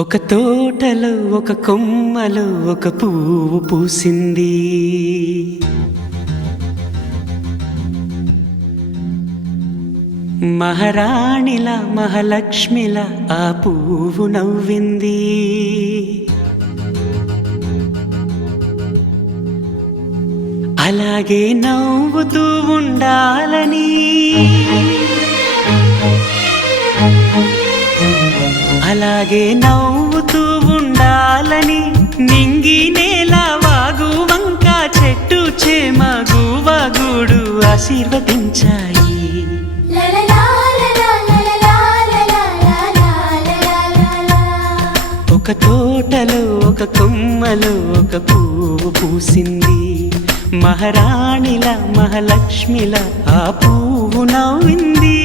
ఒక తోటలో ఒక కొమ్మలో ఒక పువ్వు పూసింది. మహారాణిలా మహాలక్ష్మిలా ఆ పువ్వు నవ్వింది. అలాగే నవ్వుతూ ఉండాలని, అలాగే నవ్వుతూ ఉండాలని నింగి నేల వాగు వంక చెట్టు చేమ గువగూడు ఆశీర్వదించాయి. ఒక తోటలో ఒక కొమ్మలో ఒక పువ్వు పూసింది. మహారాణిలా మహాలక్ష్మిలా ఆ పువ్వు నవ్వింది.